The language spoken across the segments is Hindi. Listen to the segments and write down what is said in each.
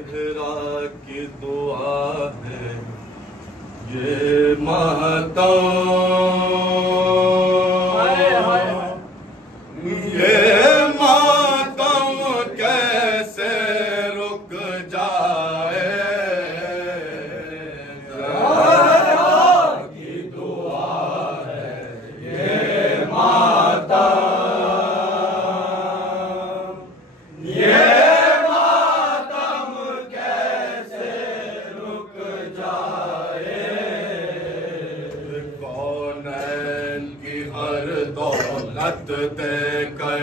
ज़हरा की दुआ है ये मातम कैसे रुक जाए। ज़हरा की दुआ है ये मातम दौलत देकर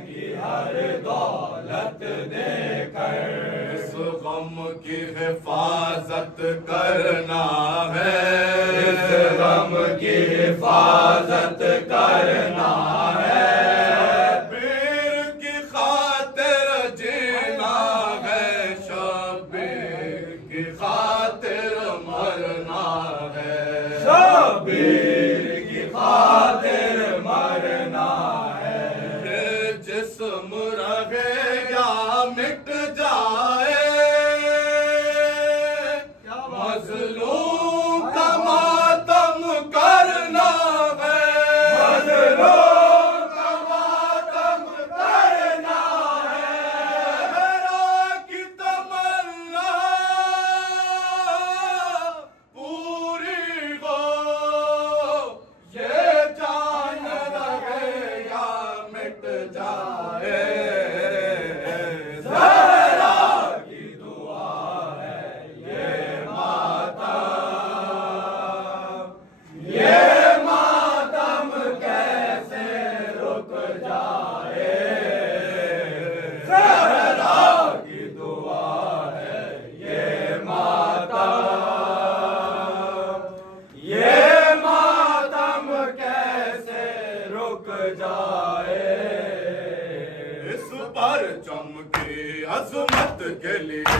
की हर दौलत देकर इस गम की हिफाजत करना है, इस गम की हिफाजत करना है। पीर की खातिर जीना है, शबीर की खातिर मरना है, शबीर खातिर मरना है। जिस्म रहे या मिट जाए, मजलूम का मातम करना है, मजलूम का मातम करना है। ज़हरा की तमन्ना पूरी हो, जाए। ज़हरा की दुआ है ये मातम कैसे रुक जाए। ज़हरा की दुआ है ये मातम कैसे रुक जाए। परचम की अज़मत के लिए,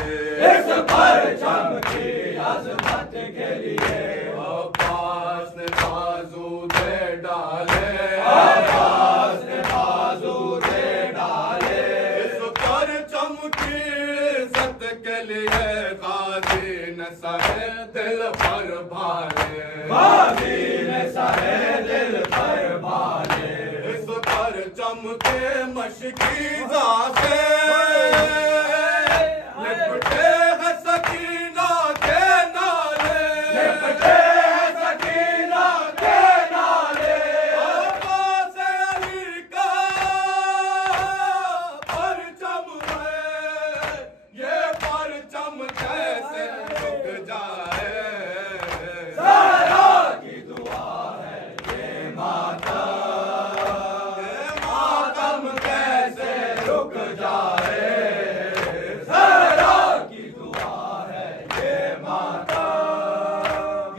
इस परचम की अज़मत के लिए अब्बास ने बाजू दे डाले, अब्बास ने बाजू दे डाले। इस परचम की इज़्ज़त के लिए गाज़ी ने सहे दिल पर भाले, गाज़ी ने सहे दिल पर भाले। इस परचम के मशकीज़ा से लिपटे हैं सकीना के नाले, लिपटे हैं सकीना के नाले। अब्बास अली का परचम है, ये परचम कैसे रुक जाए। ज़हरा की दुआ है ये मातम कैसे रुक जाए। ज़हरा की दुआ है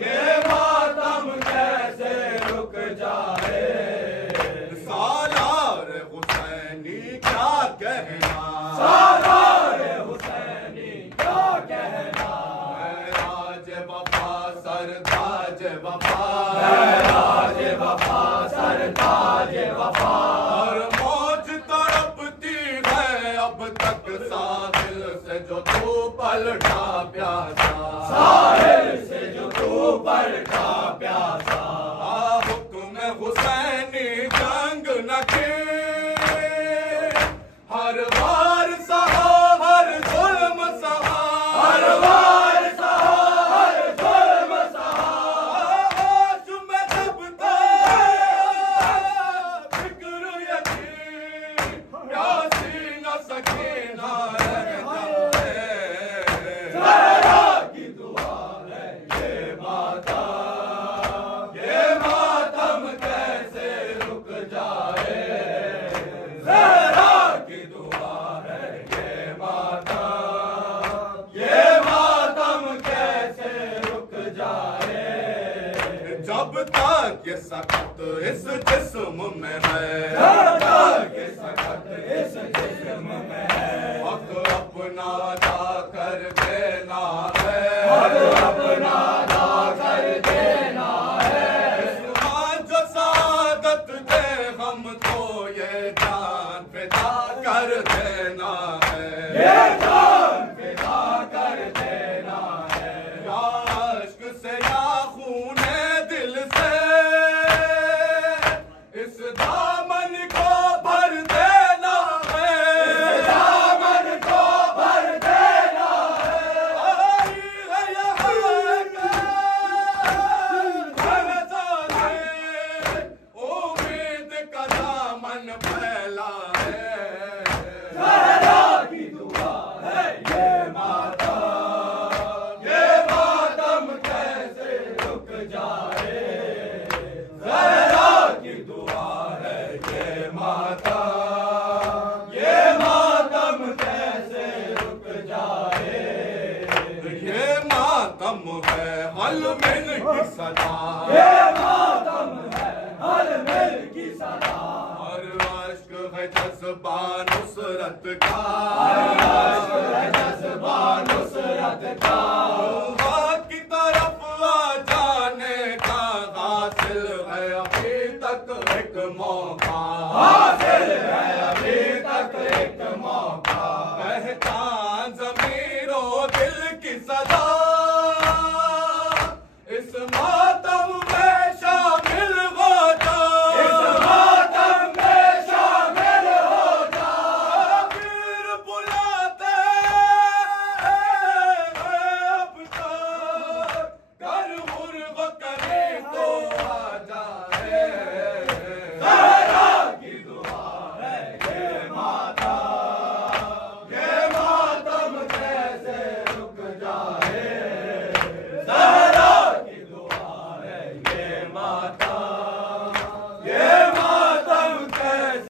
ये मातम कैसे रुक जाए। सालार हुसैनी क्या कहना, सालार हुसैनी क्या कहना। राज वफा सरताज वफा, राज वफा सरताज वफा। अब तक साहिल से जो तू पलटा प्यासा, साहिल से जो तू पलटा प्यासा। हुक्म हुसैनी जंग न की, हर बार सहा हर जुल्म सहा, हर बार सहा हर जुल्म सहा। आज मैं जब तक फिक्र यकीन प्यासी न सकीना रह जाए। ज़हरा की दुआ है ये मातम कैसे रुक जाए। ज़हरा की दुआ है ये मातम कैसे रुक जाए। जब तक ये सकत इस जिस्म में है, जब तक ये सकत इस जिस्म में है। हक अपना अदा कर देना है, हक अपना अदा कर देना है। जो सादत दे हमको ये जान फिदा कर देना है, ये जान फिदा कर देना है। या इश्क से या खूने दिल से इस दामन को भर देना है, इस दामन को भर देना है। आई है यहाँ के उम्मीद का दामन फैला है। ज़हरा की दुआ है ये मातम कैसे रुक जाए। ज़हरा की दुआ है ये मातम कैसे रुक जाए। ये मातम है हल मिल की सदा, ये मातम है हर मिल की सदा। और अश्क है जज्बा नुसरत का, अश्क है जज़्बा नुसरत का।